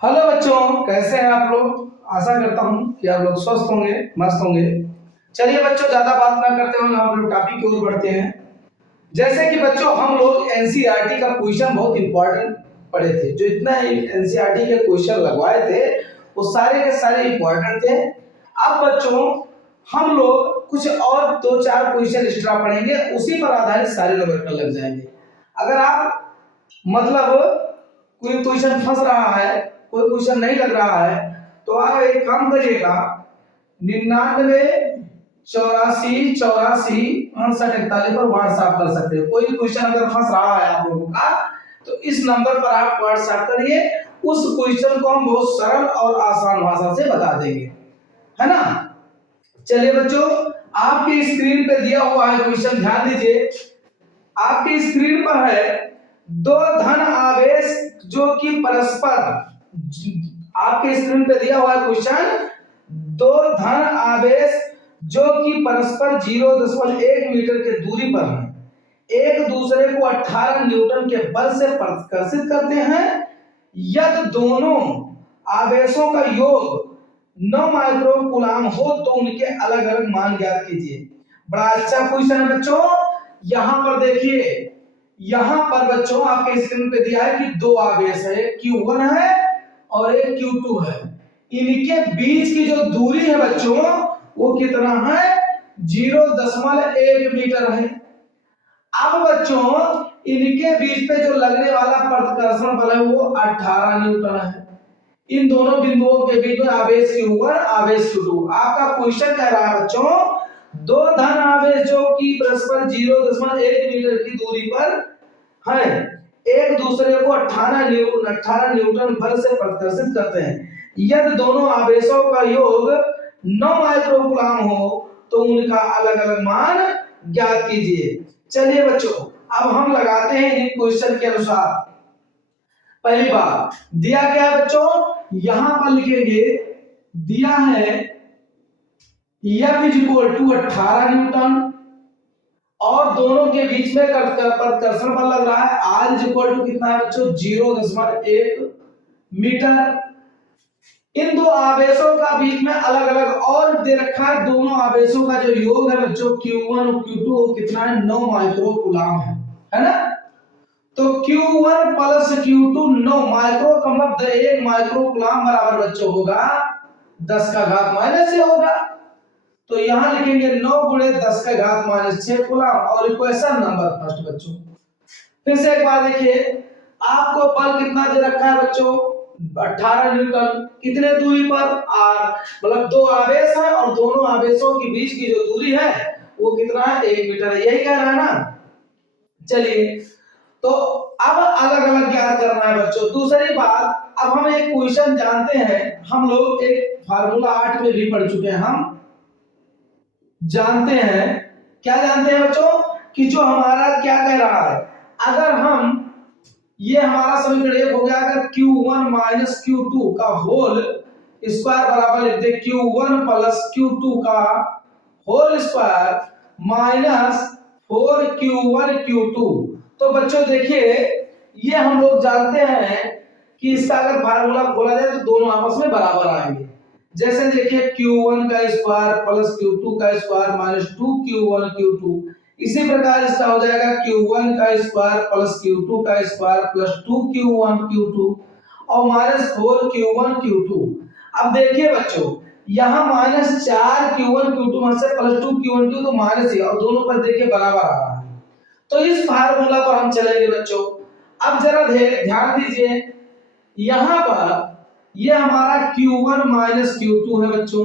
Hello बच्चों, कैसे हैं आप लोग। आशा करता हूं कि आप लोग स्वस्थ होंगे, मस्त होंगे। चलिए बच्चों, ज्यादा बात ना करते हुए हम लोग टॉपिक की ओर बढ़ते हैं। जैसे कि बच्चों हम लोग एनसीईआरटी का क्वेश्चन बहुत इंपॉर्टेंट पढ़े थे। जो इतना एनसीईआरटी के क्वेश्चन लगवाए थे वो सारे के सारे इंपॉर्टेंट थे। अब बच्चों हम लोग कुछ और दो चार क्वेश्चन एक्स्ट्रा पढ़ेंगे, उसी पर आधारित सारे नंबर लग जाएंगे। अगर आप मतलब कोई क्वेश्चन फंस रहा है, कोई क्वेश्चन नहीं लग रहा है, तो आप एक काम करिएगा, 99 84 84 68 पर व्हाट्सएप कर सकते हो। कोई क्वेश्चन अगर फंस रहा है आप लोगों का तो इस नंबर पर आप व्हाट्सएप करिए, उस क्वेश्चन को हम बहुत सरल और आसान भाषा से बता देंगे, है ना। चलिए बच्चों, आपकी स्क्रीन पे दिया हुआ है क्वेश्चन, ध्यान दीजिए। आपकी स्क्रीन पर है दो धन आवेश जो कि परस्पर, आपके स्क्रीन पे दिया हुआ है क्वेश्चन, दो धन आवेश जो कि परस्पर 0.1 मीटर के दूरी पर हैं, एक दूसरे को 18 न्यूटन के बल से प्रतिकर्षित करते हैं। यदि दोनों आवेशों का योग 9 माइक्रो कूलाम हो तो उनके अलग अलग मान ज्ञात कीजिए। बड़ा अच्छा क्वेश्चन है बच्चों। यहां पर देखिए, यहां पर बच्चों आपके स्क्रीन पे दिया है कि दो आवेश है, एक Q1 है और एक Q2 है। इनके बीच की जो दूरी है बच्चों वो कितना है, 0.1 मीटर है। अब बच्चों इनके बीच पे जो लगने वाला प्रतिकर्षण बल है वो 18 न्यूटन है। इन दोनों बिंदुओं के बीच में आवेश Q1 आवेश Q2। आपका क्वेश्चन कह रहा है बच्चों, दो धन आवेश जो कि परस्पर 0.1 मीटर की दूरी पर है, एक दूसरे को 18 न्यूटन बल से प्रतिकर्षित करते हैं। यदि दोनों आवेशों का योग 9 माइक्रो कूलाम हो तो उनका अलग अलग मान ज्ञात कीजिए। चलिए बच्चों, अब हम लगाते हैं इन क्वेश्चन के अनुसार। पहली बात दिया क्या है बच्चों, यहां पर लिखेंगे, दिया है F = 18 न्यूटन और दोनों के बीच में प्रतिकर्षण बल लग रहा है R = कितना है बच्चों, 0.1 मीटर। इन दो आवेशों का बीच में अलग अलग और दे रखा है, दोनों आवेशों का जो योग है बच्चों Q1 और Q2 वो कितना है, 9 माइक्रो कूलाम है ना। तो Q1 प्लस Q2 9 माइक्रो का मतलब 1 माइक्रो कूलाम बराबर बच्चों होगा 10 का घात -6 होगा। तो यहां लिखेंगे 9 × 10 का घात -6 कूलाम और इक्वेशन नंबर फर्स्ट बच्चों। फिर से एक बार देखिए, आपको बल कितना दे रखा है बच्चों, 18 न्यूटन, कितने दूरी पर, r, मतलब दो आवेश हैं और दोनों आवेशों के बीच की जो दूरी है वो कितना है, 1 मीटर है, यही कह रहा है ना। चलिए, तो अब अलग अलग ज्ञात करना है बच्चों। दूसरी बात, अब हम एक क्वेश्चन जानते हैं, हम लोग एक फार्मूला 8 में भी पढ़ चुके हैं, हम जानते हैं, क्या जानते हैं बच्चों, कि जो हमारा क्या कह रहा है, अगर हम ये हमारा समीकरण एक हो गया, अगर Q1 - Q2 का होल स्क्वायर बराबर लिख दे Q1 + Q2 का होल स्क्वायर -4Q1 Q2, तो बच्चों देखिए ये हम लोग जानते हैं कि इसका अगर फार्मूला खोला जाए तो दोनों आपस में बराबर आएंगे। जैसे देखिए Q1 का स्क्वायर प्लस Q2 का स्क्वायर -2Q1 Q2, इसी प्रकार इसका हो जाएगा Q1 का स्क्वायर प्लस Q2 का स्क्वायर प्लस 2Q1 Q2 और -4Q1 Q2। अब देखिए बच्चों, यहाँ -4Q1 Q2 में से +2Q1 Q2 तो माइनस ही, और दोनों पर देखिए बराबर आ रहा है, तो इस फार्मूला पर हम चलेंगे बच्चों। अब जरा ध्यान दीजिए, यहाँ पर ये हमारा Q1 - Q2 है बच्चों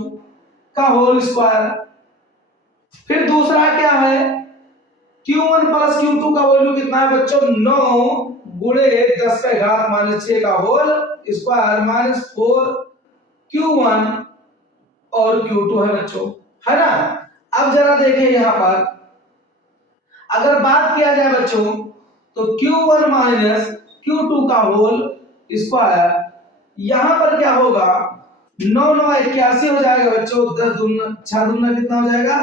का होल स्क्वायर। फिर दूसरा क्या है, Q1 + Q2 का वैल्यू कितना है बच्चों, 9 × 10 का घात -6 का होल स्क्वायर -4Q1 और Q2 है बच्चों, है ना। अब जरा देखिए यहाँ पर अगर बात किया जाए बच्चों तो Q1 - Q2 का होल स्क्वायर, यहां पर क्या होगा, 9 9 81 हो जाएगा बच्चों, 10 दूना 6 दूना कितना हो जाएगा,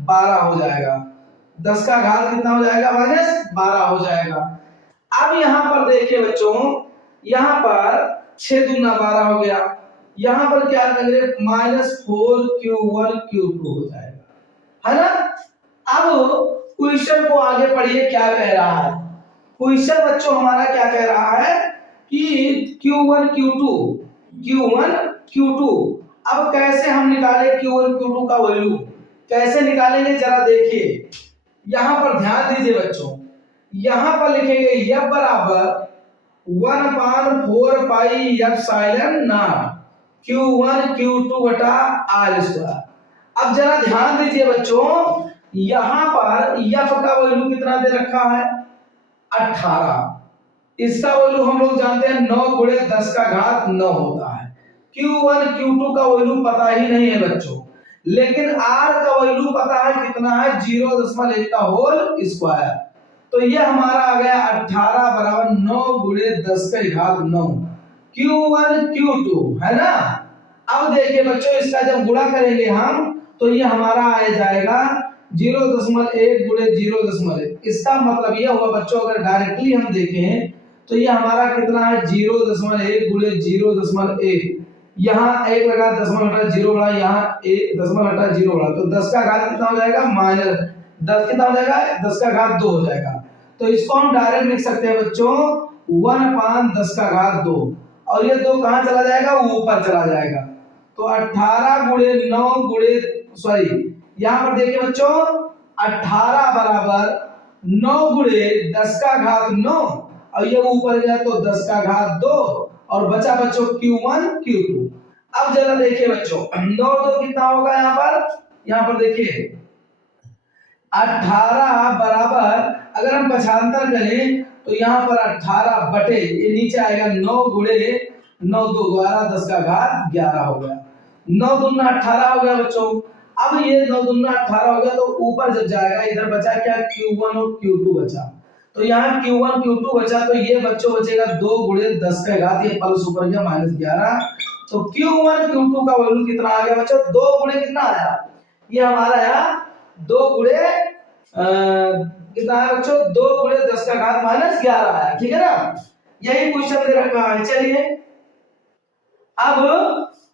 12 हो जाएगा, 10 का घात कितना हो जाएगा, -12 हो जाएगा। अब यहां पर देखिए बच्चों, यहां पर 6 दूना 12 हो गया। यहाँ पर क्या करेंगे, -4Q1Q2 हो जाएगा, है ना। अब क्वेश्चन को आगे पढ़िए, क्या कह रहा है क्वेश्चन बच्चों हमारा, क्या कह रहा है कि Q1 Q2 अब कैसे हम निकाले Q1 Q2 का वैल्यू, कैसे निकालेंगे जरा देखिए। यहां पर ध्यान दीजिए बच्चों, यहां पर लिखेंगे F बराबर 1/4 pi epsilon not Q1 Q2 बटा R स्क्वायर। अब जरा ध्यान दीजिए बच्चों, यहां पर F का वैल्यू कितना दे रखा है, 18। इसका वैल्यू हम लोग जानते हैं 9 गुणे 10 का घात 9 होता है। Q1 Q2 का वैल्यू पता ही नहीं है बच्चों, लेकिन R का वैल्यू पता है कितना है, 0.1 का होल स्क्वायर। तो ये हमारा आ गया 18 बराबर 9 गुणे 10 का घात 9 Q1 Q2, है ना। अब देखिए बच्चों, इसका जब गुणा करेंगे हम तो ये हमारा आ जाएगा 0.1 गुणे 0.1। इसका मतलब ये हुआ बच्चों, अगर डायरेक्टली हम देखें तो ये हमारा कितना है, 0.1 गुणे 0.1। यहाँ 1 लगा, दशमलव हटा 0 बढ़ा, यहाँ 1 दशमलव हटा 0 बढ़ा, तो 10 का घात कितना हो जाएगा, -10 कितना हो जाएगा, 10 का घात 2 हो जाएगा। तो इसको हम डायरेक्ट लिख सकते हैं बच्चों 1/10 का घात 2, और ये 2 कहां चला जाएगा, ऊपर चला जाएगा। तो 18 गुणे 9 गुणे यहाँ पर देखिए बच्चों, 18 बराबर 9 गुणे 10 का घात 9, और ये ऊपर गया तो 10 का घात 2, और बचा बच्चों Q1 Q2। अब जरा देखिए बच्चों, 9 2 कितना होगा, यहाँ पर देखिए 18 बराबर, अगर हम पक्षांतर करें तो यहाँ पर 18 बटे, ये नीचे आएगा 9 गुणे 9 2 12, 10 का घात 11 हो गया। 9 दूना 18 हो गया बच्चों। अब ये 9 दूना 18 हो गया, तो ऊपर जब जाएगा इधर बचा क्या, Q1 और Q2 बचा। तो यहाँ Q1 Q2 बचा, तो ये बच्चों बचेगा 2 गुणे 10 का घात, ये प्लस ऊपर गया -11। तो Q1 Q2 का वैल्यू कितना आ गया बच्चों, 2 गुणे कितना आया, ये हमारा आया 2 गुणे कितना है बच्चों, 2 गुणे 10 का घात -11 आया, ठीक है ना। यही क्वेश्चन दे रखा है। चलिए अब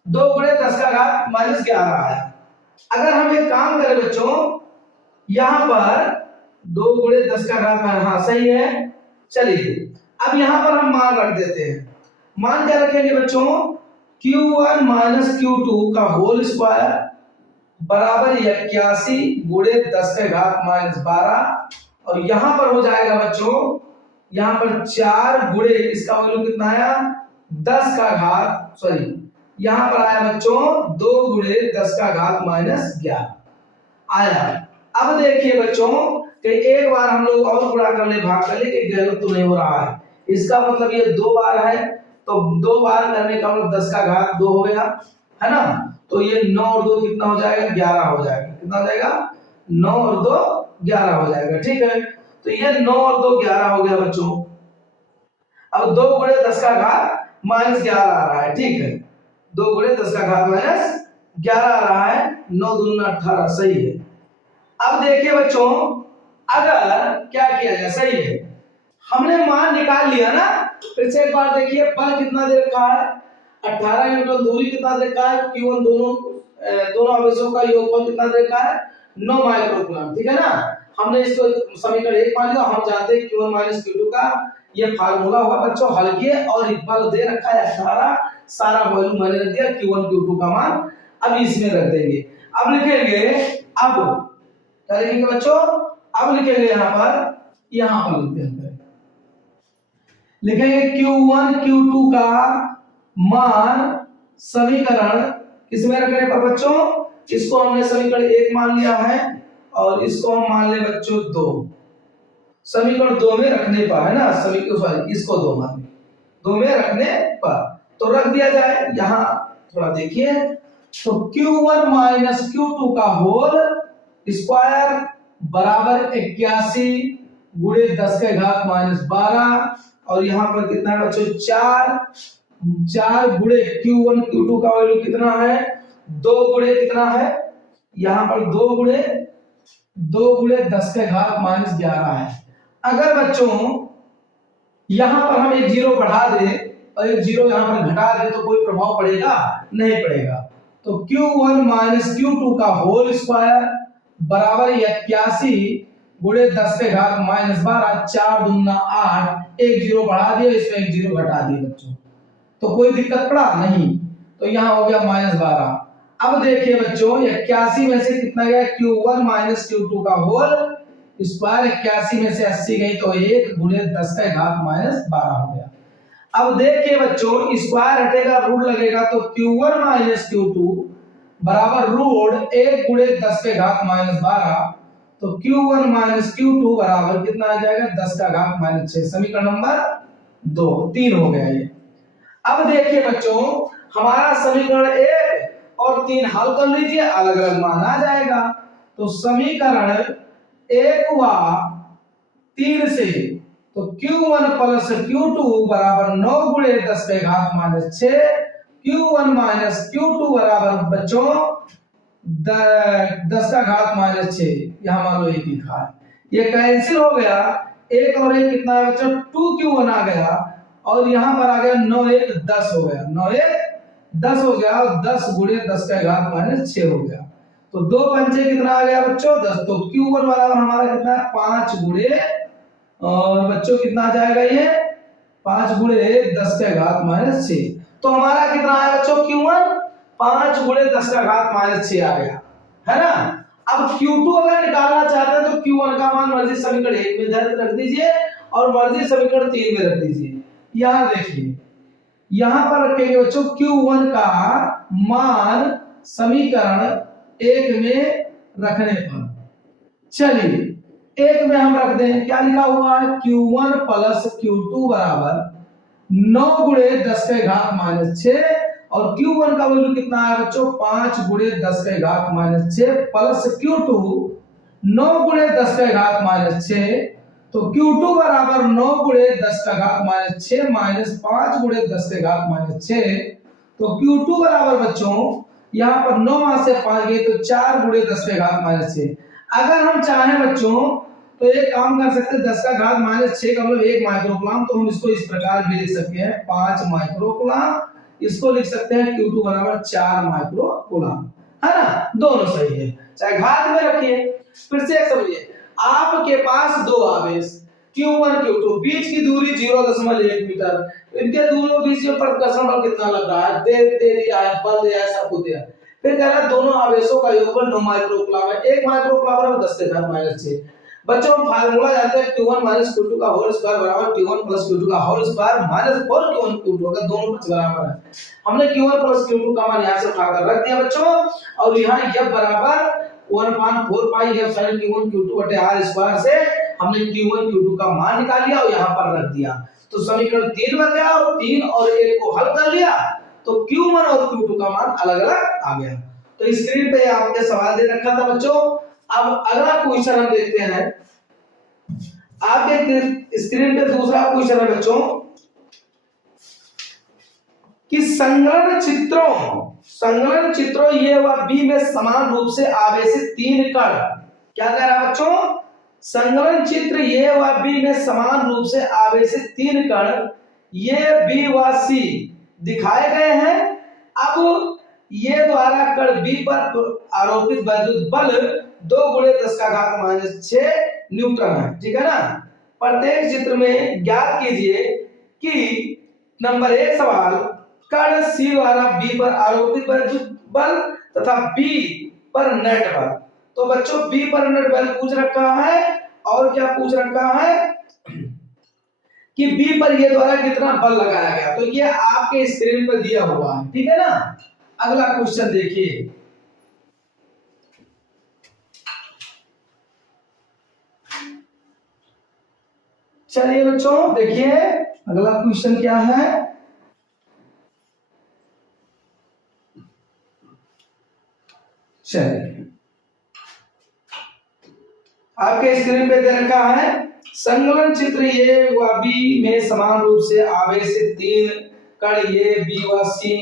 2 गुणे 10 का घात -11 आया। अगर हम एक काम करें बच्चों, यहां पर 2 गुणे 10 का घात, हाँ सही है। चलिए अब यहां पर हम मान रख देते हैं। मान क्या रखेंगे बच्चों, Q1 Q2 का होल स्क्वायर बराबर 81 गुणे 10 का घात -12, और यहां पर हो जाएगा बच्चों, यहां पर 4 गुणे, इसका वैल्यू कितना आया, 10 का घात यहां पर आया बच्चों 2 गुणे 10 का घात -11 आया। अब देखिए बच्चों कि एक बार हम लोग और गुणा कर ले, भाग कर ले, कि गलत तो नहीं हो रहा है। इसका मतलब ये 2 बार है, तो 2 बार करने का मतलब 10 का घात 2 हो गया, है ना। तो ये 9 और 2 कितना हो जाएगा, 11 हो जाएगा। कितना हो जाएगा, 9 और 2 11 हो जाएगा, ठीक है। तो ये 9 और 2 11 हो गया बच्चों। अब 2 गुणे 10 का घात -11 आ रहा है, ठीक है। 2 गुणे 10 का घात -11 आ रहा है, 9 दूना 18, सही है। अब देखिए बच्चों, अगर क्या किया जाए, सही है, हमने मान निकाल लिया ना। फिर से एक बार देखिए, बल कितना दे रखा है, 18 न्यूटन, दूरी कितना दे रखा है, Q1 दोनों आवेशों का योगफल कितना दे रखा है, 9 माइक्रोकूलम, ठीक है ना। हमने इसको समीकरण 1 मान लिया। हम जानते हैं Q1 Q2 का ये फार्मूला होगा बच्चों, हल किए, और बल दे रखा है 18, सारा वैल्यू मैंने रख दिया, Q1 Q2 का मान अब इसमें रख देंगे। अब लिखेंगे, अब क्या लिखेंगे बच्चों, अब लिखेंगे यहां पर लिखेंगे Q1 Q2 का मान समीकरण किसमें रखने पर बच्चों, इसको हमने समीकरण 1 मान लिया है, और इसको हम मान ले बच्चों 2, समीकरण 2 में रखने पर, है ना। समीकरण इसको 2 मान ले, 2 में रखने पर, तो रख दिया जाए। यहां थोड़ा देखिए, तो Q1 Q2 का होल स्क्वायर बराबर 81 गुणे 10 के घात -12, और यहाँ पर कितना है बच्चों, 4 गुणे Q1 Q2 का वैल्यू कितना है, 2 गुणे कितना है, यहाँ पर 2 गुणे 10 के घात -11 है। अगर बच्चों यहाँ पर हम एक 0 बढ़ा दें और एक जीरो यहाँ पर घटा दे तो कोई प्रभाव पड़ेगा नहीं पड़ेगा। तो Q1 माइनस Q2 का होल स्क्वायर बराबर 81 गुणे 10 के घात माइनस 12, 4 दूना 8, एक जीरो बढ़ा दिया, इसमें एक जीरो घटा दिया बच्चों। तो कोई दिक्कत पड़ा नहीं, तो यहाँ हो गया माइनस 12। अब देखिए बच्चों 81 में से कितना गया, Q1 माइनस Q2 का होल स्क्वायर, 81 में से 80 गई तो 1 गुणे 10 का घात माइनस 12 हो गया। अब देखिए बच्चों स्क्वायर हटेगा रूट लगेगा, तो Q1 माइनस Q2 बराबर रूट 1 गुणे 10 के घात माइनस 12, तो Q1 माइनस Q2 बराबर कितना आ जाएगा, 10 का घात माइनस 6। समीकरण नंबर 3 हो गया ये। अब देखिए बच्चों हमारा समीकरण 1 और 3 हल कर लीजिए, अलग अलग मान आ जाएगा। तो समीकरण 1 व 3 से तो Q1 प्लस Q2 बराबर 9 गुणे 10 के घात माइनस 6, Q1 माइनस Q2 बराबर बच्चों 10 का घात माइनस 6, यहाँ मान लो एक लिखा है, ये कैंसिल हो गया, एक और एक कितना है बच्चों, 2Q1 आ गया, और यहाँ पर आ गया 9 1 10 हो गया, 9 1 10 हो गया, और 10 गुणे 10 का घात माइनस 6 हो गया। तो 2 पंचे कितना आ गया बच्चों, 10। तो Q1 बराबर हमारा कितना है, 5 गुणे, और बच्चों कितना आ जाएगा ये, 5 गुणे 10 का घात माइनस 6। तो हमारा कितना है बच्चों, Q1 5 गुणे 10 का घात माइनस 6 आ गया, है ना। अब Q2 अगर निकालना चाहते हैं तो Q1 का मान मर्जी समीकरण 1 में रख दीजिए और मर्जी समीकरण 3 में रख दीजिए। यहाँ देखिए यहाँ पर रखेंगे बच्चों Q1 का मान समीकरण 1 में रखने पर, चलिए 1 में हम रख दें, क्या लिखा हुआ है, Q1 प्लस Q2 बराबर 9 गुणे 10 के घात माइनस 6, और Q1 का वैल्यू कितना है बच्चों, 5 गुणे 10 के घात माइनस 6 प्लस Q2 9 गुणे 10 के घात माइनस 6, तो Q2 बराबर 9 गुणे 10 का घात माइनस 6 माइनस 5 गुणे 10 के घात माइनस 6, तो Q2 बराबर बच्चों यहाँ पर 9 में से 5 गए तो 4 गुणे 10 के घात माइनस 6। अगर हम चाहें बच्चों तो एक काम कर सकते हैं, 10 का घात माइनस 6 का मतलब 1 माइक्रोकूलम, तो हम इसको इस प्रकार भी लिख सकते हैं 5 माइक्रोकूलम, इसको लिख सकते हैं Q2 बराबर 4 माइक्रोकूलम, है ना, दोनों सही है, चाहे घात में रखिए। फिर से एक समझिए, आपके पास दो आवेश Q1 Q2, बीच की दूरी 0.1 मीटर, इनके दोनों बीच में प्रतिकर्षण बल कितना लग रहा है, दे दिया है, बल दिया है, सब कुछ दिया। फिर कह रहा है दोनों आवेशों का योगफल 9 माइक्रोकूलम है, 1 माइक्रोकूलम है 10 के घात माइनस 6। बच्चों हम फार्मूला जानते हैं Q1 माइनस Q2 का होल स्क्वायर बराबर Q1 प्लस Q2 का whole square minus 4Q1 Q2, अगर दोनों पक्ष बराबर है। हमने Q1 प्लस Q2 का मान यहाँ से उठाकर रख दिया बच्चों, और यहाँ F बराबर 1/4 पाई F sin Q1 Q2 बटे R स्क्वायर से हमने Q1 Q2 का मान निकाल लिया और यहाँ पर रख दिया। तो समीकरण 3 बन गया, और 3 और 1 को हल कर लिया तो Q1 और Q2 का मान अलग अलग आ गया। तो स्क्रीन पे आपने सवाल दे रखा था बच्चों। अब अगला क्वेश्चन हम देखते हैं, आपके स्क्रीन पे दूसरा क्वेश्चन है बच्चों कि संलग्न चित्रों ए व बी में समान रूप से आवेशित 3 कण, क्या कह रहा है बच्चों, संलग्न चित्र ए व बी में समान रूप से आवेशित 3 कण ए बी व सी दिखाए गए हैं। अब ये द्वारा कण बी पर आरोपित वैद्युत बल 2 गुणे 10 का घात माइनस 6 न्यूटन है, ठीक है ना। प्रत्येक चित्र में ज्ञात कीजिए कि नंबर 1 सवाल, कण सी द्वारा बी पर आरोपित वैद्युत बल तथा बी पर नेट बल। तो बच्चों बी पर नेट बल पूछ रखा है, और क्या पूछ रखा है कि बी पर ये द्वारा कितना बल लगाया गया, तो ये आपके स्क्रीन पर दिया हुआ है, ठीक है ना। अगला क्वेश्चन देखिए, चलिए बच्चों देखिए अगला क्वेश्चन क्या है। चलिए आपके स्क्रीन पे दे रखा है, संलग्न चित्र ए व बी में समान रूप से आवेशित 3 कण ए बी व सी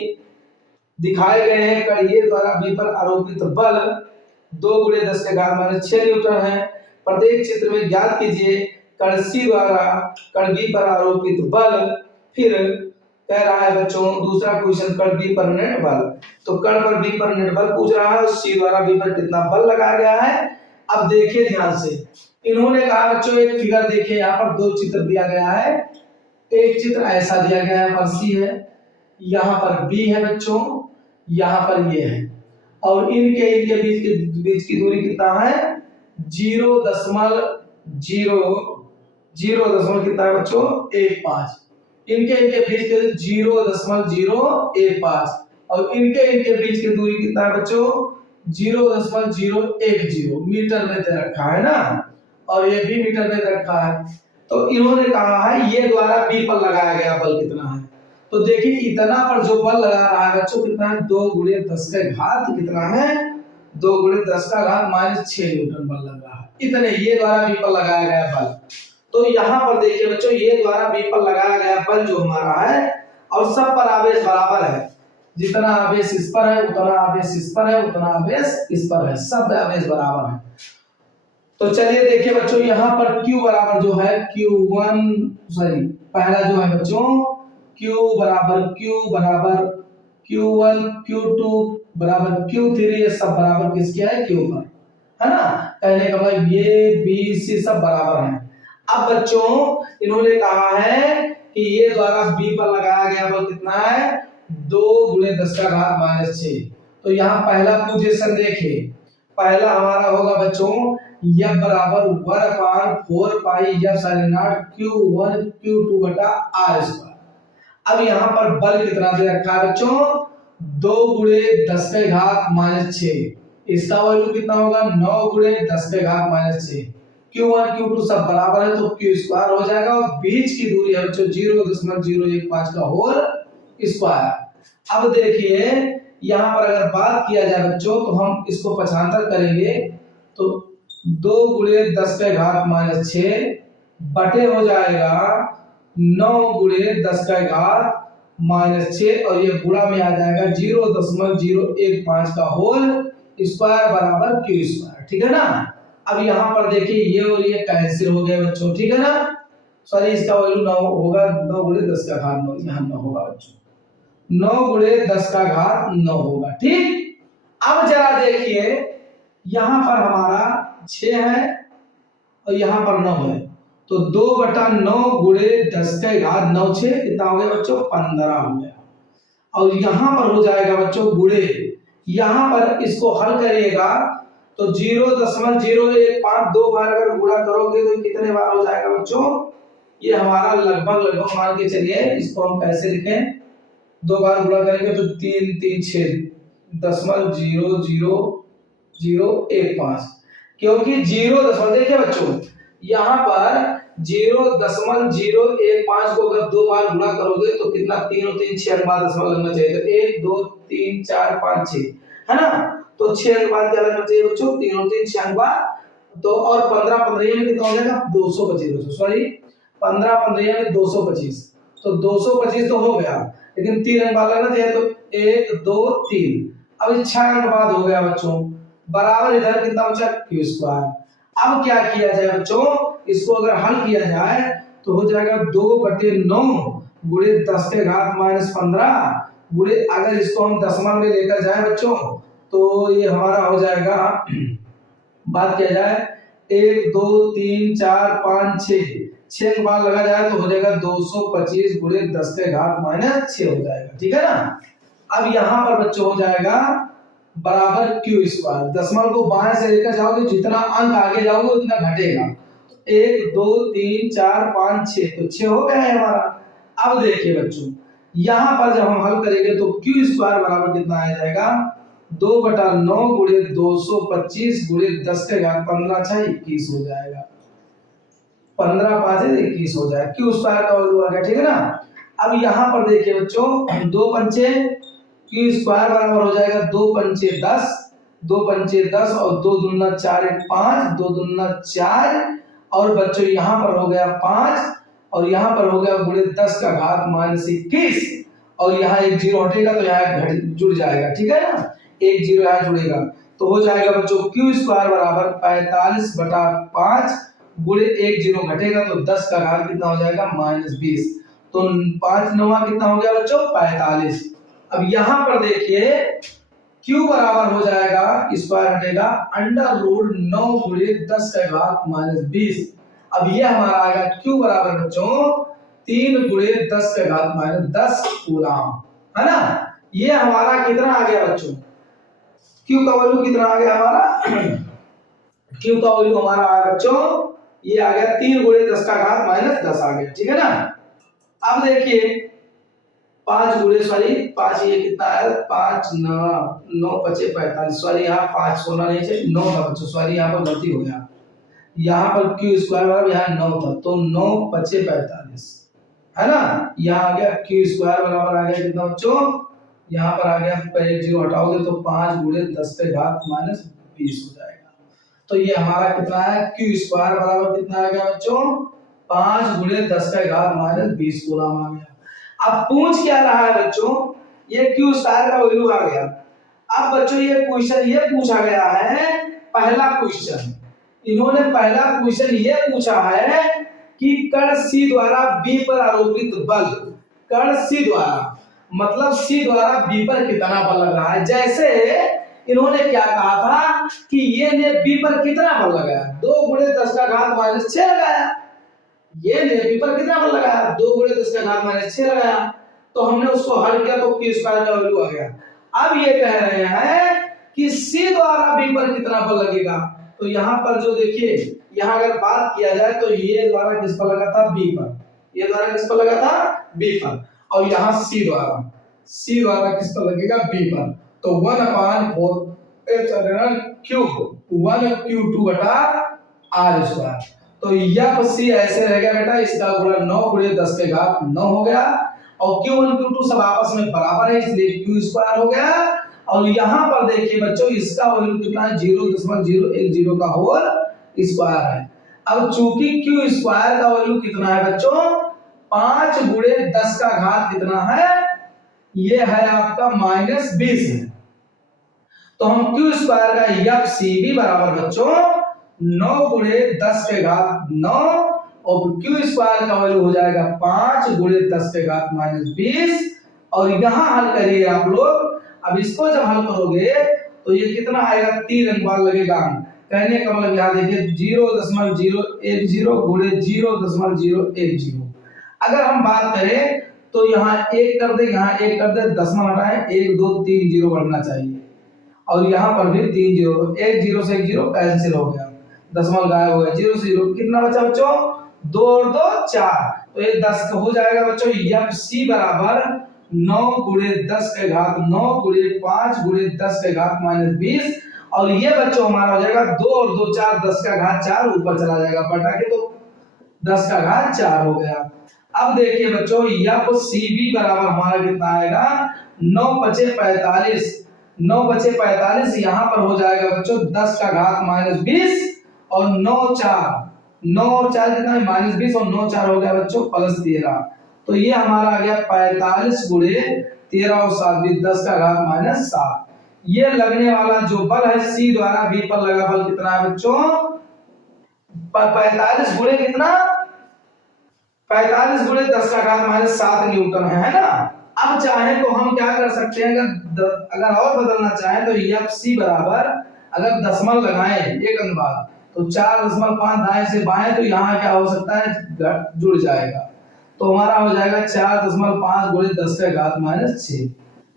दिखाए गए हैं। कण ए द्वारा बी पर आरोपित बल 2 गुणे 10 के घात माइनस 6 न्यूटन है। प्रत्येक चित्र में ज्ञात कीजिए कण सी द्वारा कण बी पर आरोपित बल, फिर कह रहा है बच्चों दूसरा क्वेश्चन, कण बी पर नेट बल। तो कण पर बी पर नेट बल पूछ रहा है, सी द्वारा बी पर कितना बल लगाया गया है। अब देखिए ध्यान से, इन्होंने कहा बच्चों एक फिगर देखिए, यहाँ पर दो चित्र दिया गया है। एक चित्र ऐसा दिया गया है, पर सी है, यहाँ पर बी है बच्चों, यहाँ पर ये है, और इनके बीच की दूरी कितना है, 0.0 कितना है बच्चों, 1.5। इनके बीच के 0.015 और इनके बीच की दूरी कितना है बच्चों, 0.010 मीटर में दे रखा है ना, और ये भी मीटर में दे रखा है। तो इन्होंने कहा है ये द्वारा बी पर लगाया गया बल कितना है। तो देखिए इतना पर जो बल लगा रहा है बच्चों कितना है, 2 × 10 के घात कितना है, 2 × 10 का घात -6 न्यूटन बल लग रहा है। इतने ये द्वारा बी पर लगाया गया बल। तो यहाँ पर देखिए बच्चों ये द्वारा बी पर लगाया गया बल जो हमारा है, और सब पर आवेश बराबर है, जितना आवेश इस पर है उतना आवेश इस पर है, उतना आवेश इस पर है, सब आवेश बराबर है। तो चलिए देखिए बच्चों यहाँ पर Q बराबर जो है पहला जो है बच्चों Q बराबर Q1 Q2 बराबर Q3, ये सब बराबर किसके है, Q पर, है ना। कहने का मतलब ये B C सब बराबर हैं। अब बच्चों इन्होंने कहा है कि ये द्वारा B पर लगाया गया बल कितना है, 2 × 10 का घात -6। तो यहाँ पहला पोजीशन देखिए, पहला हमारा होगा बच्चों F बराबर 1/4 पाई F0 Q1 Q2 बटा r²। अब यहाँ पर बल कितना दे रखा है बच्चों, 2 × 10 के घात -6, इसका वैल्यू कितना होगा, 9 × 10 के घात -6। Q1 Q2 सब बराबर है तो Q² हो जाएगा, और बीच की दूरी है बच्चों 0.015 का होल स्क्वायर। अब देखिए यहाँ पर अगर बात किया जाए बच्चों तो हम इसको पक्षांतर करेंगे तो 2 × 10 के घात -6 बटे हो जाएगा 9 × 10 के घात -6, और ये गुणा में आ जाएगा 0.015 का होल स्क्वायर बराबर Q², ठीक है ना। अब यहाँ पर देखिए ये और ये कैंसिल हो गए बच्चों, ठीक है ना। सॉरी इसका वैल्यू 9 होगा, 9 × 10 का घात 9, यहाँ 9 होगा बच्चों, 9 × 10 का घात 9 होगा, ठीक। अब जरा देखिए यहाँ पर हमारा 6 है और यहाँ पर 9 है, तो 2/9 × 10 के घात 9 6 कितना हो गया बच्चों, 15 हो गया। और यहाँ पर हो जाएगा बच्चों गुणे, यहाँ पर इसको हल करिएगा तो 0.015 2 बार अगर गुणा करोगे तो कितने बार हो जाएगा बच्चों, ये हमारा लगभग मान के चलिए, इसको हम कैसे लिखें, 2 बार गुणा करेंगे तो 3 3 6.000015, क्योंकि 0 देखिए बच्चों यहाँ पर 0.015 को अगर 2 बार गुणा करोगे तो कितना, 3 और 3 6 अंक दशमलव लगना चाहिए, तो 1 2 3 4 5 6 है ना। तो 6 अंक बाद क्या लगना चाहिए बच्चों, 3 और 3 6 अंक बाद, तो और 15 15 में कितना हो जाएगा, 225, सॉरी 15 15 में 225, तो 225 तो हो गया, लेकिन 3 अंक बाद लगना चाहिए, तो 1 2 3, अब 6 अंक बाद हो गया बच्चों, बराबर इधर कितना बचा, Q²। अब क्या किया जाए बच्चों, इसको अगर हल किया जाए तो हो जाएगा 2/9 × 10 के घात -15 गुणे, अगर इसको हम दशमलव में लेकर जाए बच्चों तो ये हमारा हो जाएगा, बात किया जाए 1 2 3 4 5 6 के बाद लगा जाए तो हो जाएगा 225 × 10 के घात -6 हो जाएगा, ठीक है ना। अब यहाँ पर बच्चों हो जाएगा बराबर Q², दशमलव को बाएं से लेकर जाओगे जितना अंक आगे जाओगे उतना घटेगा, 1 2 3 4 5 6, तो 6 हो गया है हमारा। अब देखिए बच्चों यहाँ पर जब हम हल करेंगे तो Q² बराबर कितना आ जाएगा, 2/9 × 225 × 10 के घात 15 6 21 हो जाएगा, 15 5 21 हो जाएगा, Q² का वैल्यू आ गया, ठीक है ना। अब यहाँ पर देखिए बच्चों 2 पंचे Q² बराबर हो जाएगा 2 पंचे 10, 2 पंचे 10 और 2 दूना 4 1 5, 2 दूना 4, और बच्चों यहाँ पर हो गया 5 और यहाँ पर हो गया गुणे 10 का घात -21, और यहाँ एक 0 हटेगा तो यहाँ जुड़ जाएगा, ठीक है ना, एक 0 यहाँ जुड़ेगा, तो हो जाएगा बच्चों Q² बराबर 45/5 गुणे 1 0 घटेगा तो 10 का घात कितना हो जाएगा -20, तो 5 9 कितना हो गया बच्चों 45। अब यहाँ पर देखिए Q बराबर हो जाएगा, स्क्वायर हटेगा, अंडर रूट 9 गुणे 10 का घात -20। अब ये हमारा आएगा Q बराबर बच्चों 3 गुणे 10 का घात -10 कूलम, है ना। ये हमारा कितना आ गया बच्चों, Q का वैल्यू कितना आ गया हमारा, Q का वैल्यू हमारा आ गया बच्चों, ये आ गया 3 गुणे 10 का घात -10 आ गया, ठीक है ना। अब देखिए 5 गुणे सॉरी 5 ये कितना है 5 9 5 45, सॉरी यहाँ 5 सोना नहीं चाहिए 9 था बच्चों, सॉरी यहाँ पर गलती हो गया, यहाँ पर Q स्क्वायर बराबर यहाँ 9 था तो 9 5 45 है ना। यहाँ आ गया Q स्क्वायर बराबर आ गया कितना बच्चों, यहाँ पर आ गया एक जीरो हटाओगे तो 5 गुणे 10 के घात -20 हो जाएगा। तो ये हमारा कितना है Q स्क्वायर बराबर कितना आ गया बच्चों 5 गुणे 10 का घात -20 कूलम आ गया। अब पूछ क्या रहा है बच्चों, ये Q स्क्वायर का वैल्यू आ गया। अब बच्चों ये क्वेश्चन ये पूछा गया है, पहला क्वेश्चन इन्होंने पहला क्वेश्चन ये पूछा है कि कण C द्वारा B पर आरोपित बल, कण C द्वारा मतलब C द्वारा B पर कितना बल लग रहा है। जैसे इन्होंने क्या कहा था कि ये ने B पर कितना बल लगाया, 2 गुणे 10 का घात -6 लगाया, ये ने B पर कितना बल लगाया 2 गुणे 10 का घात -6 लगाया, तो हमने उसको हल किया तो Q स्क्वायर का वैल्यू आ गया। अब ये कह रहे हैं कि C द्वारा B पर कितना बल लगेगा, तो यहाँ पर जो देखिए यहाँ अगर बात किया जाए तो ये द्वारा किस पर लगा था B पर, ये द्वारा किस पर लगा था B पर, और यहाँ C द्वारा किस पर लगेगा B पर, तो 1/4 1Q2 बटा R स्क्वायर। तो यह C ऐसे रहेगा बेटा, इसका गुणा 9 गुणे 10 के घात 9 हो गया, और Q1 Q2 सब आपस में बराबर है इसलिए Q स्क्वायर हो गया। और यहाँ पर देखिए बच्चों इसका वैल्यू कितना है 0.010 का होल स्क्वायर है। अब चूंकि Q स्क्वायर का वैल्यू कितना है बच्चों 5 गुणे 10 का घात कितना है, ये है आपका -20 है, तो हम Q स्क्वायर का FCB बराबर बच्चों 9 गुणे 10 के घात 9, और Q स्क्वायर का वैल्यू हो जाएगा 5 गुणे 10 के घात -20, और यहाँ हल करिए आप लोग। अब इसको जब हल करोगे तो ये कितना आएगा 3 अंक बार लगेगा, कहने का मतलब यहाँ देखिए 0.010 गुणे 0.010। अगर हम बात करें तो यहाँ 1 कर दे, यहाँ 1 कर दे, दशमलव हटाए 1 2 3 0 बढ़ना चाहिए, और यहाँ पर भी 3 0, 1 0 से 1 0 कैंसिल हो गया, दशमलव गायब हो गया, 0 से 0 कितना बचा बच्चों 2 और 2 4, तो ये 10 हो जाएगा बच्चों। FC बराबर 9 गुणे 10 के घात 9 गुणे 5 गुणे 10 के घात -20, और ये बच्चों हमारा हो जाएगा 2 और 2 4, 10 का घात 4 ऊपर चला जाएगा बटा के, तो 10 का घात 4 हो गया। अब देखिए बच्चों FCB बराबर हमारा कितना आएगा 9 5 45, 9 5 45 यहाँ पर हो जाएगा बच्चों 10 का घात -20, और 9 और 4 कितना है -20, और 9 4 हो गया बच्चों +13, तो ये हमारा आ गया 45 गुणे 13 और 7 भी 10 का घात -7। ये लगने वाला जो बल है C द्वारा B पर लगा बल कितना है बच्चों 45 गुणे कितना 45 गुणे 10 का घात -7 न्यूटन है ना। अब चाहे तो हम क्या कर सकते हैं, अगर और बदलना चाहे तो FC बराबर अगर दशमलव लगाएं एक अंक बाद तो 4.5 दाएं से बाएं, तो यहाँ क्या हो सकता है जुड़ जाएगा, तो हमारा हो जाएगा 4.5 गुणे 10 का घात -6।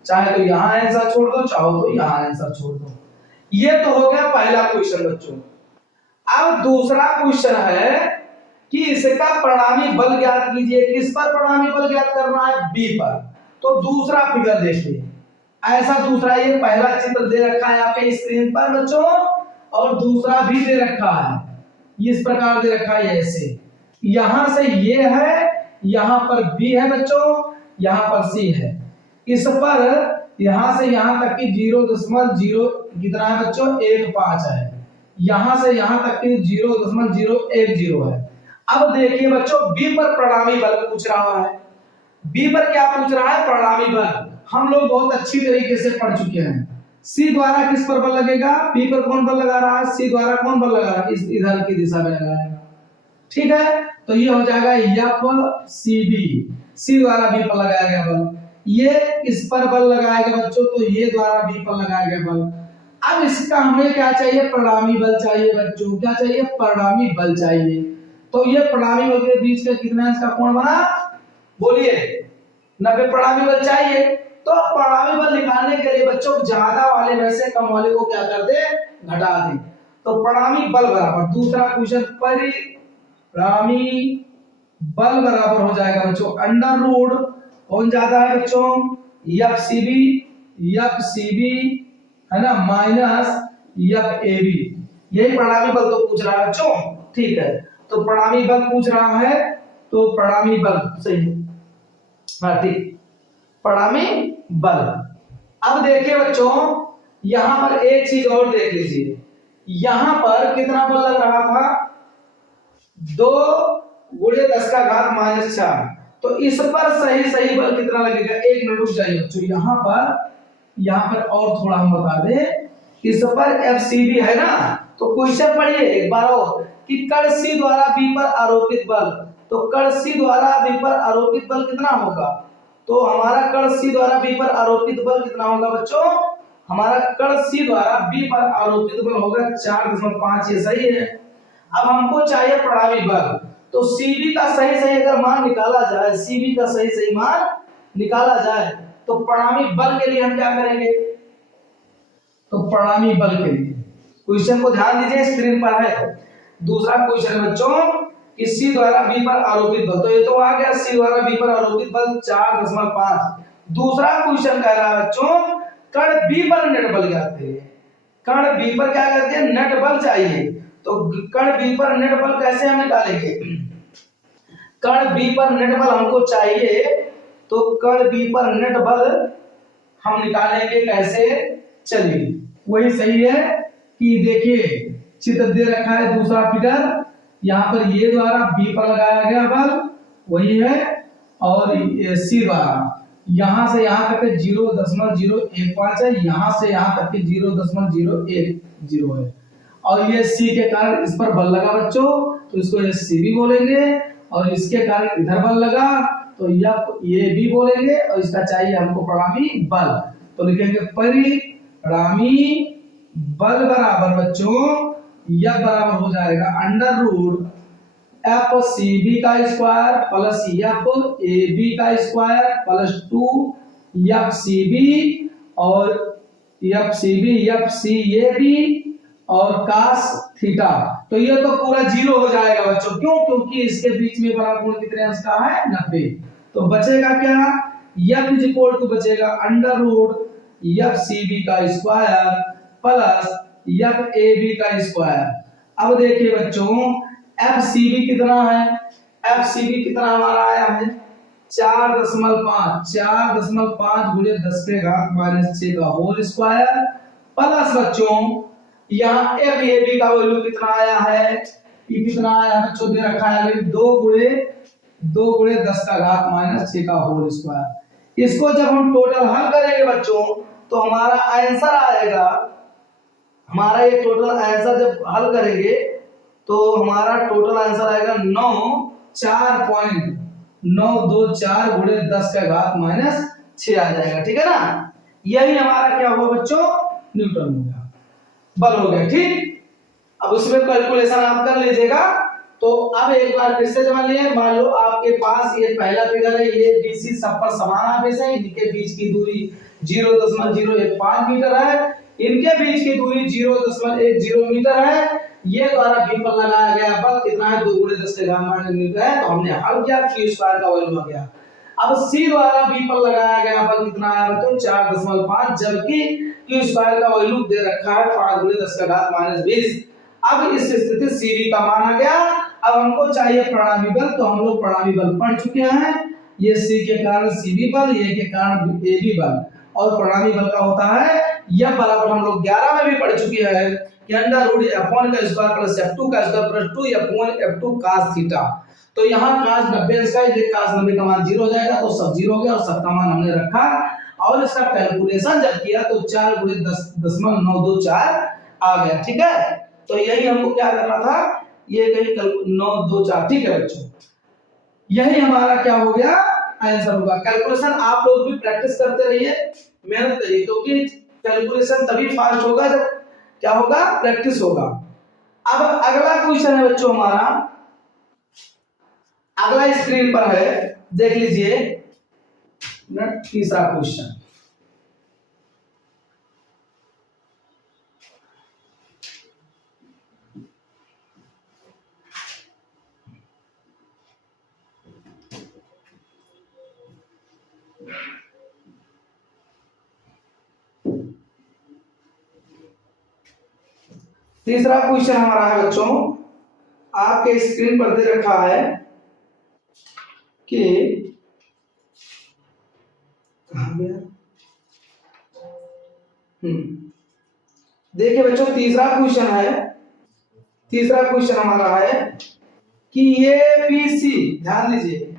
चाहे तो यहाँ आंसर छोड़ दो, चाहो तो यहाँ आंसर छोड़ दो। ये तो हो गया पहला क्वेश्चन बच्चों। अब दूसरा क्वेश्चन है कि इसका परिणामी बल ज्ञात कीजिए। किस पर परिणामी बल ज्ञात करना है B पर। तो दूसरा फिगर देखिए, ऐसा दूसरा ये पहला चित्र दे रखा है आपके स्क्रीन पर बच्चों, और दूसरा भी दे रखा है, इस प्रकार दे रखा है ऐसे, यहां से ये है, यहां पर B है बच्चों, यहां पर C है। इस पर यहां से यहां तक की 0.0 कितना है बच्चों 1.5 है, यहां से यहां तक की 0.010 है। अब देखिए बच्चों B पर परिणामी बल पूछ रहा है। B पर क्या पूछ रहा है परिणामी बल, हम लोग बहुत अच्छी तरीके से पढ़ चुके हैं। C द्वारा किस पर बल लगेगा, B पर कौन बल लगा रहा है, C द्वारा कौन बल लगा रहा है, इस इधर की दिशा में लगाएगा, ठीक है। तो ये हो जाएगा FCB सी द्वारा बी पर लगाया गया बल, ये इस पर बल लगाया गया बच्चों, तो ये द्वारा बी पर लगाया गया बल। अब इसका हमें क्या चाहिए, परिणामी बल चाहिए बच्चों, क्या चाहिए, परिणामी बल चाहिए। तो ये परिणामी बल के बीच का कितना इसका कोण बना, बोलिए 90 परिणामी बल चाहिए। तो परिणामी बल निकालने के लिए बच्चों ज्यादा वाले में से कम वाले को क्या कर दे, घटा दे। तो परिणामी बल बराबर, दूसरा क्वेश्चन, परिणामी बल बराबर हो जाएगा बच्चों अंडर रूट, कौन ज्यादा है बच्चों, एफ सी बी है ना, माइनस एफ ए बी। यही परिणामी बल तो पूछ रहा है बच्चों, ठीक है। तो परिणामी बल पूछ रहा है, तो परिणामी बल सही, हाँ ठीक, परिणामी बल। अब देखिए बच्चों यहां पर एक चीज और देख लीजिए, यहां पर कितना बल लग रहा था, 2 × 10⁻⁴। तो इस पर सही बल कितना लगेगा, 1 मिनट रुक जाइए बच्चों, यहां पर और थोड़ा हम बता दें, इस पर एफसीबी है ना, तो क्वेश्चन पढ़िए एक बार और कि कण सी द्वारा बी पर आरोपित बल, तो कण सी द्वारा बी पर आरोपित बल कितना होगा, तो हमारा कण सी द्वारा बी पर आरोपित बल कितना होगा बच्चों, हमारा कण सी द्वारा बी पर आरोपित बल होगा 4.5, ये सही है। अब हमको चाहिए परिणामी बल, तो सीबी का सही अगर मान निकाला जाए, सीबी का सही मान निकाला जाए, तो परिणामी बल के लिए हम क्या करेंगे, तो परिणामी बल के लिए क्वेश्चन को ध्यान दीजिए, स्क्रीन पर है दूसरा क्वेश्चन बच्चों कि सी द्वारा बी पर आरोपित बल, तो ये तो आ गया सी द्वारा बी पर आरोपित बल 4.5। दूसरा क्वेश्चन कह रहा है बच्चों कण बी पर नेट बल ज्ञात करिए, कण बी पर क्या करते हैं, नेट बल चाहिए। तो कण बी पर नेट बल कैसे हम निकालेंगे, कण बी पर नेट बल हमको चाहिए, तो कण बी पर नेट बल हम निकालेंगे कैसे, चलिए वही सही है कि देखिए चित्र दे रखा है दूसरा फिगर, यहाँ पर ये द्वारा बी पर लगाया गया बल वही है, और सी द्वारा यहां से यहां तक 0.015 है, यहां से यहां तक 0.010 है, और ये सी के कारण इस पर बल लगा बच्चों, तो इसको ये सी भी बोलेंगे, और इसके कारण इधर बल लगा तो ये भी बोलेंगे, और इसका चाहिए हमको परिणामी बल, तो लिखेंगे परिणामी बल बराबर बच्चों यह बराबर हो जाएगा under root F C B का square plus F A B का square plus 2 F C B और एफ सी ए बी और cos थीटा। तो ये तो पूरा 0 हो जाएगा बच्चों, क्यों, क्योंकि इसके बीच में बड़ा कोण कितने अंश का है, 90। तो बचेगा क्या, f इज इक्वल टू बचेगा under root F C B का square plus F A B का स्क्वायर। अब देखिए बच्चों एफ सी बी कितना है, एफ सी बी कितना हमारा आया है 4.5 × 10⁻⁶ का होल स्क्वायर प्लस बच्चों यहाँ एफ ए बी का वैल्यू कितना आया है, ये कितना आया है बच्चों, दे रखा है 2 × 10⁻⁶ का होल स्क्वायर। इसको जब हम टोटल हल करेंगे बच्चों तो हमारा आंसर आएगा, हमारा ये टोटल आंसर जब हल करेंगे तो हमारा टोटल आंसर आएगा 9.924 × 10⁻⁶ आ जाएगा, ठीक है ना। यही हमारा क्या हुआ बच्चों, न्यूटन हो गया, बल हो गया, ठीक। अब उसमें कैलकुलेशन आप कर लीजिएगा। तो अब एक बार फिर से समझ लिए, मान लो आपके पास ये पहला फिगर है, ये बीसी सब पर समान आवेश है, इनके बीच की दूरी 0.015 मीटर है, इनके बीच की दूरी 0.10 मीटर है, ये द्वारा बी पर लगाया गया बल कितना है, 2 × 10⁻⁷ है। तो हमने हल किया, q² का वैल्यू आ गया। अब सी द्वारा बी पर लगाया गया बल कितना आया तो 4.5, जबकि q² का वैल्यू दे रखा है 5 × 10⁻20। अब इस स्थिति सीबी का मान आ गया। अब हमको चाहिए परिणामी बल, तो हम लोग परिणामी बल पढ़ चुके हैं, ये सी के कारण सीबी बल, ये के कारण एबी बल, और परिणामी बल का होता है यह बराबर हम लोग 11 में भी पढ़ चुके हैं कि अंडर रूट f1 का स्क्वायर प्लस f2 का square plus 2f1 f2 cos theta. तो यहाँ cos 90 अंश का है, इसलिए cos 90 का मान 0 हो जाएगा, तो सब 0 हो गया और सबका मान हमने रखा, और इसका कैलकुलेशन जब किया तो 4 × 10.924 आ गया, ठीक है। तो यही हमको क्या करना था, ये कहीं 924, ठीक है बच्चों, यही हमारा क्या हो गया आंसर होगा। कैलकुलेशन आप लोग भी प्रैक्टिस करते रहिए, मेहनत करिए, क्योंकि कैलकुलेशन तभी फास्ट होगा जब क्या होगा, प्रैक्टिस होगा। अब अगला क्वेश्चन है बच्चों हमारा, अगला स्क्रीन पर है, देख लीजिए तीसरा क्वेश्चन। तीसरा क्वेश्चन हमारा है बच्चों, आपके स्क्रीन पर दे रखा है कि देखिए बच्चों, तीसरा क्वेश्चन है, तीसरा क्वेश्चन हमारा है कि ए बी सी, ध्यान दीजिए,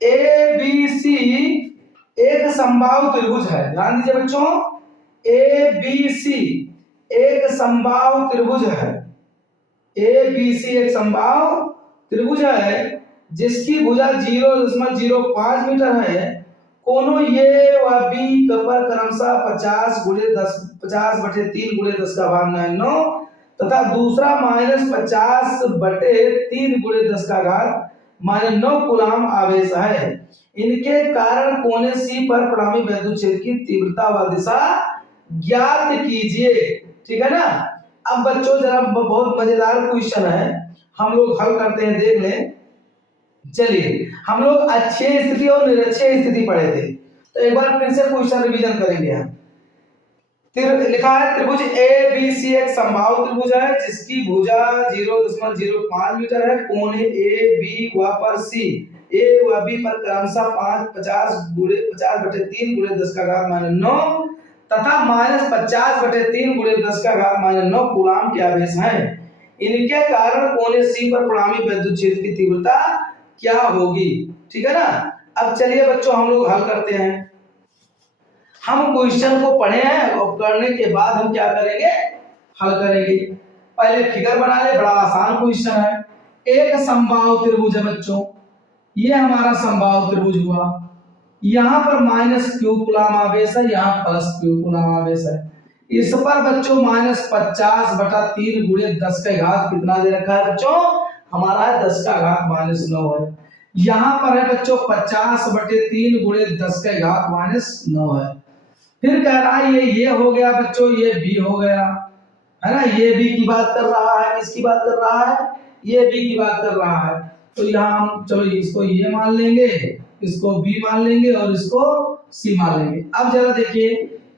ए बी सी एक समबाहु त्रिभुज है। ध्यान दीजिए बच्चों, ए बी सी एक समबाहु त्रिभुज है। ए बी सी एक समबाहु त्रिभुज है जिसकी भुजा 0.05 मीटर है। कोनों ए व बी पर क्रमशः 50/3 तथा दूसरा -50/3 कूलाम आवेश है। इनके कारण कोने सी पर परिणामी विद्युत क्षेत्र की तीव्रता व दिशा ज्ञात कीजिए। ठीक है ना। अब बच्चों जरा बहुत मजेदार क्वेश्चन है, हम लोग हल करते हैं, देख लें। चलिए, हम लोग अच्छे स्थिति और निरक्षीय स्थिति पढ़े थे, तो एक बार फिर से क्वेश्चन रिवीजन करेंगे हम। लिखा है त्रिभुज ए बी सी एक समबाहु त्रिभुज है जिसकी भुजा 0.05 मीटर है। कोने ए बी व पर सी, ए व बी पर क्रमशः 50/3 तथा -50/3 कूलाम के आवेश हैं। इनके कारण कोने सी पर परिणामी विद्युत क्षेत्र की तीव्रता क्या होगी। ठीक है ना। अब चलिए बच्चों, हम लोग हल करते हैं। हम क्वेश्चन को पढ़े हैं और करने के बाद हम क्या करेंगे, हल करेंगे। पहले फिगर बना ले, बड़ा आसान क्वेश्चन है। एक समबाहु त्रिभुज है बच्चों, ये हमारा समबाहु त्रिभुज हुआ। यहाँ पर -q कूलाम आवेश है, यहाँ +q कूलाम आवेश है। इस पर बच्चों -50/3 × 10⁻⁻⁹ कितना दे रखा है बच्चों, हमारा 10⁻⁻⁹ है। यहाँ पर है बच्चों 50/3 × 10⁻⁻⁹ है। फिर कह रहा है ये हो गया बच्चों, ये बी हो गया, है ना। ये बी की बात कर रहा है, किसकी बात कर रहा है, ये बी की बात कर रहा है। तो यहाँ हम चलो इसको ये मान लेंगे, इसको बी मान लेंगे और इसको सी मान लेंगे। अब जरा देखिए,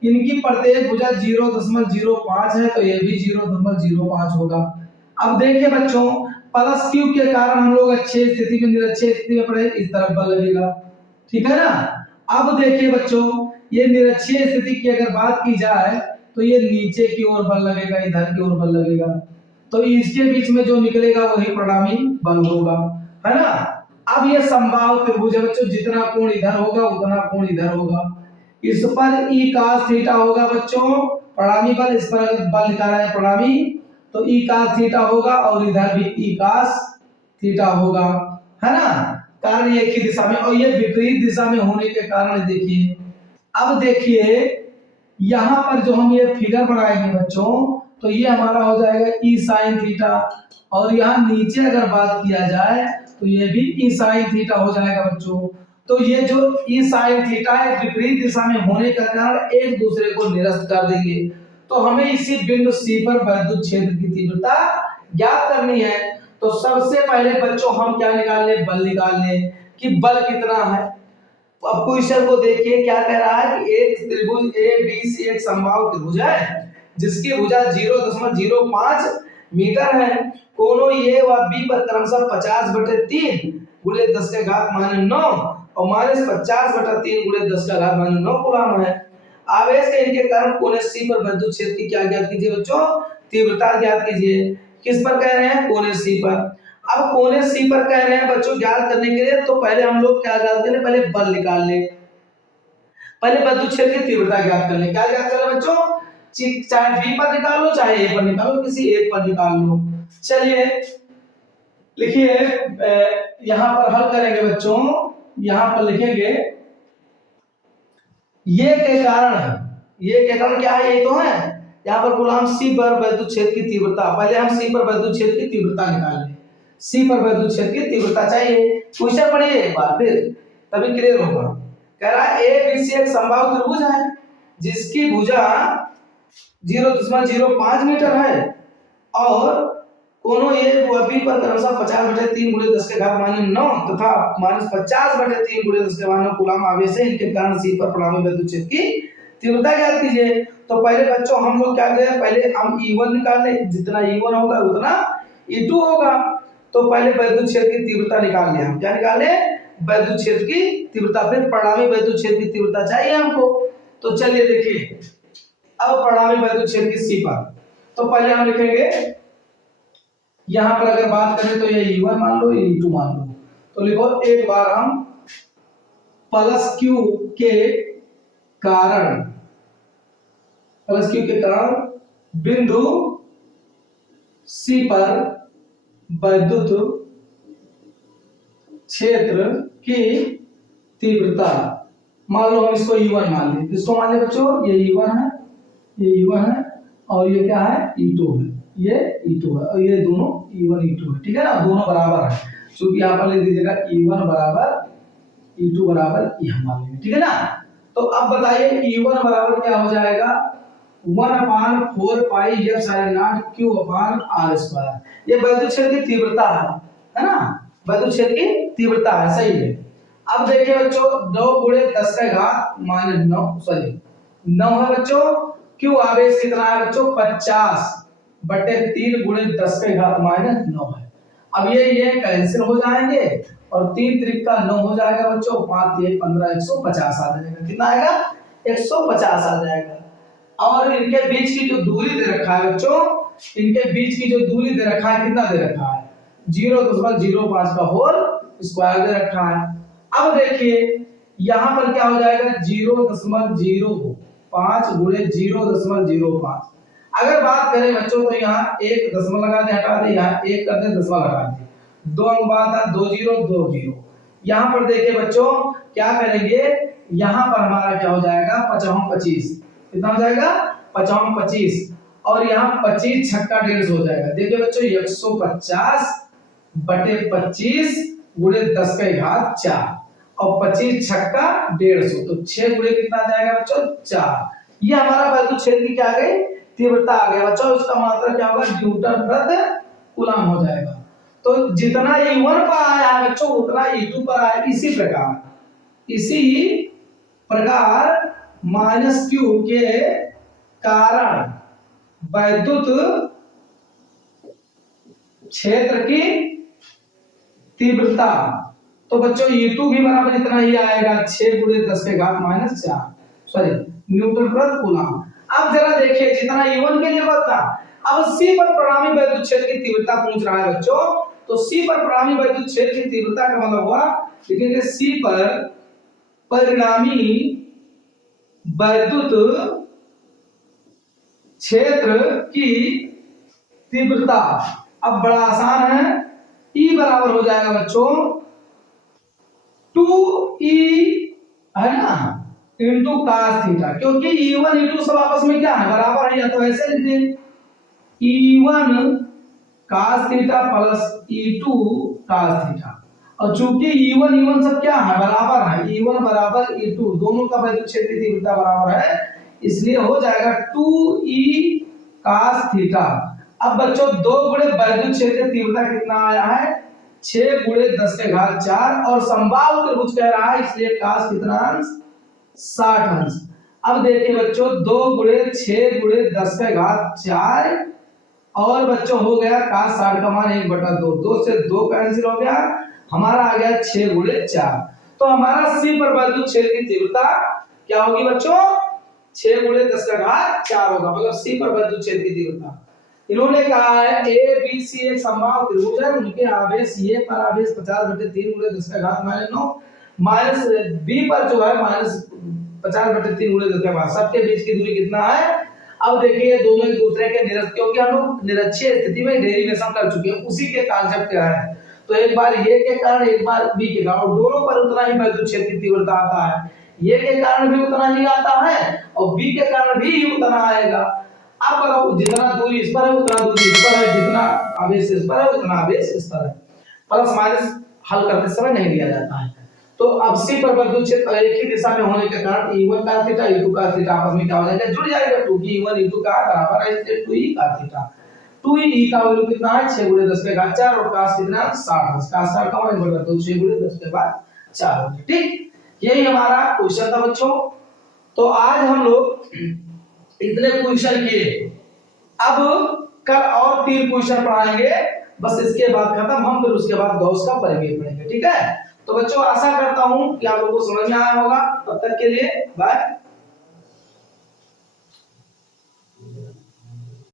इनकी प्रत्येक भुजा 0.05 है, तो ये भी 0.05 होगा। अब देखिए बच्चों, +q के कारण हम लोग अच्छे स्थिति में निरक्षीय स्थिति में पड़े, इस तरफ बल लगेगा। ठीक है ना। अब देखिए बच्चों, ये निरक्षीय स्थिति की अगर बात की जाए तो ये नीचे की ओर बल लगेगा, इधर की ओर बल लगेगा, तो इसके बीच में जो निकलेगा वही परिणामी बल होगा, है ना। अब ये समबाहु त्रिभुज है बच्चों, जितना कोण इधर होगा उतना कोण इधर होगा। इस पर e cos थीटा होगा बच्चों परिणामी बल, इस पर अगर बल निकाला है परिणामी तो e cos थीटा होगा और इधर भी e cos थीटा होगा, है ना। कारण एक ही दिशा में, और ये विपरीत दिशा में होने के कारण देखिए, अब देखिए यहाँ पर जो हम ये फिगर बनाएंगे बच्चों, तो ये हमारा हो जाएगा e sin थीटा, और यहाँ नीचे अगर बात किया जाए तो ये भी e sin थीटा हो जाएगा बच्चों। तो ये जो e sin थीटा है विपरीत दिशा में होने के कारण एक दूसरे को निरस्त कर देंगे। तो हमें इसी बिंदु C पर विद्युत क्षेत्र की तीव्रता ज्ञात करनी है। तो सबसे पहले बच्चों हम क्या निकाल ले, बल निकाल ले कि बल कितना है। अब क्वेश्चन को देखिए, क्या कह रहा है कि एक त्रिभुज ए बी सी एक समबाहु त्रिभुज है जिसकी भुजा 0.05 मीटर है। कोनों ए व बी पर क्रमशः 50/3 × 10⁻⁹ और -50/3 × 10⁻⁹ कूलाम है। आवेश के इनके कारण कोने सी पर विद्युत क्षेत्र की क्या ज्ञात कीजिए बच्चों, तीव्रता ज्ञात कीजिए। किस पर कह रहे हैं, कोने सी पर। अब कोने सी पर कह रहे हैं बच्चों ज्ञात करने के लिए, तो पहले हम लोग क्या ज्ञात करें, पहले बल निकाल ले, पहले विद्युत क्षेत्र की तीव्रता ज्ञात कर ले। क्या ज्ञात करें बच्चों, चाहे बी पर निकाल लो चाहे ए पर निकाल लो, किसी एक पर निकाल लो। चलिए लिखिए, यहाँ पर हल करेंगे बच्चों। यहां पर लिखेंगे ये के कारण है, ये के कारण क्या है, ये तो है। यहाँ पर बोला हम सी पर वैद्युत क्षेत्र की तीव्रता, पहले हम सी पर वैद्युत क्षेत्र की तीव्रता निकाल लें। सी पर वैद्युत क्षेत्र की तीव्रता चाहिए, क्वेश्चन पढ़िए एक बार फिर तभी क्लियर होगा। कह रहा है ए बी सी एक समबाहु त्रिभुज है जिसकी भुजा 0.05 मीटर है और कोनों ए व बी पर क्रमशः 50/3 × 10⁻9 तथा -50/3 × 10⁻9 कूलम आवेश है। इनके कारण सी पर परिणामी वैद्युत क्षेत्र की तीव्रता ज्ञात कीजिए। तो पहले बच्चों हम लोग क्या करें, पहले हम E1 निकाल लें, जितना E1 होगा उतना E2 होगा। तो पहले वैद्युत क्षेत्र की तीव्रता निकाल लें, हम क्या निकाल लें, वैद्युत क्षेत्र की तीव्रता। फिर परिणामी वैद्युत क्षेत्र की तीव्रता चाहिए हमको। तो चलिए देखिए अब परिणामी वैद्युत क्षेत्र की सी पर, तो पहले हम लिखेंगे यहां पर अगर बात करें तो ये E1 मान लो, ये E2 मान लो। तो लिखो एक बार हम प्लस क्यू के कारण, प्लस क्यू के कारण बिंदु सी पर वैद्युत क्षेत्र की तीव्रता, मान लो हम इसको E1 मान लें। इसको मान लें बच्चों, ये E1 है, ये E1 है और ये क्या है, E2 है, ये E2 है और ये दोनों E1 E2 है, ठीक है ना, दोनों बराबर है। क्योंकि यहाँ पर लिख दीजिएगा E1 बराबर E2 बराबर ये हम मान लेंगे, ठीक है ना। तो अब बताइए E1 बराबर क्या हो जाएगा, 1/4 पाई F/0 Q/r²। ये वैद्युत क्षेत्र की तीव्रता है ना, वैद्युत क्षेत्र की तीव्रता है, सही है। अब देखिए बच्चों 2 × 10⁻9 सॉरी 9 है बच्चों। क्यू आवेश कितना है बच्चों, 50/3 × 10⁻9 है। अब ये कैंसिल हो जाएंगे और 3 त्रिक का 9 हो जाएगा बच्चों, 5 × 15 150 आ जाएगा। कितना आएगा, 150 आ जाएगा। और इनके बीच की जो दूरी दे रखा है बच्चों, इनके बीच की जो दूरी दे रखा है, कितना दे रखा है, 0.05 का होल स्क्वायर दे रखा है। अब देखिए यहां पर क्या हो जाएगा, 0.05 × 0.05। अगर बात करें बच्चों तो यहाँ एक दशमलव लगा दे, हटा दे, यहाँ एक कर दे, दशमलव हटा दे, 2 अंक बाद था, 2 0 2 0। यहाँ पर देखिए बच्चों क्या करेंगे, यहाँ पर हमारा क्या हो जाएगा, 55/25, कितना हो जाएगा, 55/25 और यहाँ 25 छक्का 150 हो जाएगा। देखिए बच्चों 150/25 × 10⁻4 और 25 छक्का 150, तो 6 × कितना आ जाएगा बच्चों, 4। ये हमारा वैद्युत क्षेत्र की क्या आ गई, तीव्रता आ गया बच्चों। इसका मात्रा क्या होगा, न्यूटन प्रति कूलम हो जाएगा। तो जितना E1 पर आया है बच्चों उतना E2 पर आया। इसी प्रकार -Q के कारण वैद्युत क्षेत्र की तीव्रता, तो बच्चों E2 भी बराबर इतना ही आएगा, 6 × 10⁻4 सॉरी न्यूटन प्रति कूलम। अब जरा देखिए जितना E1 के लिए था, अब C पर परिणामी वैद्युत क्षेत्र की तीव्रता पूछ रहा है बच्चों। तो C पर परिणामी वैद्युत क्षेत्र की तीव्रता का मतलब हुआ, लिखेंगे C पर परिणामी वैद्युत क्षेत्र की तीव्रता। अब बड़ा आसान है, E बराबर हो जाएगा बच्चों 2E है ना इंटू cos थीटा, क्योंकि E1 E2 सब आपस में क्या है, बराबर है, या तो ऐसे लिख दें E1 cos theta plus E2 cos theta. और चूंकि E1 सब क्या है, बराबर है, E1 बराबर E2, दोनों का वैद्युत क्षेत्र की तीव्रता बराबर है, इसलिए हो जाएगा 2E cos थीटा। अब बच्चों 2 × वैद्युत क्षेत्र की तीव्रता कितना आया है, 6 × 10⁻4 और समबाहु त्रिभुज कह रहा है, इसलिए cos कितना अंश, 60 अंश। अब देखिए बच्चों 2 × 6 × 10⁻4 और बच्चों हो गया cos 60 का मान 1/2, 2 से 2 कैंसिल हो गया, हमारा आ गया 6 × 4। तो हमारा C पर वैद्युत क्षेत्र की तीव्रता क्या होगी बच्चों, 6 × 10⁻4 होगा, मतलब C पर वैद्युत क्षेत्र की तीव्रता। इन्होंने कहा है A B C एक समबाहु त्रिभुज है, उनके आवेश A पर आवेश 50/3 × 10⁻9 माइनस B पर जो है -50/3 × 10⁻5, सबके बीच की दूरी कितना है। अब देखिए दोनों एक दूसरे के क्योंकि हम लोग निरक्षीय स्थिति में डेरिवेशन कर चुके हैं, उसी के कॉन्सेप्ट क्या है। तो एक बार ये के कारण एक बार बी के कारण, और दोनों पर उतना ही विद्युत क्षेत्र की तीव्रता आता है। ये के कारण भी उतना ही आता है और बी के कारण भी उतना आएगा। अब बताओ जितना दूरी इस पर है उतना दूरी इस पर है, जितना आवेश इस पर है उतना आवेश इस पर है। प्लस माइनस हल करते समय नहीं दिया जाता है। तो अब सी पर विद्युत क्षेत्र एक ही दिशा में होने के कारण E1 का थीटा E2 का थीटा आपस में क्या हो जाएगा, जुड़ जाएगा। 2E1 E2 का बराबर है इसलिए 2E का थीटा। 2E का वैल्यू कितना है 6 × 10 के घात 4 और cos कितना 60। cos 60 का मान बढ़ तो 6 × 10 के बाद 4 होगा। ठीक, यही हमारा क्वेश्चन था बच्चों। तो आज हम लोग इतने क्वेश्चन किए, अब कल और 3 क्वेश्चन पढ़ाएंगे, बस इसके बाद खत्म। हम फिर उसके बाद गॉस का परिमेय पढ़ेंगे। ठीक है, तो बच्चों आशा करता हूं कि आप लोगों को समझ में आया होगा। तब तक के लिए बाय।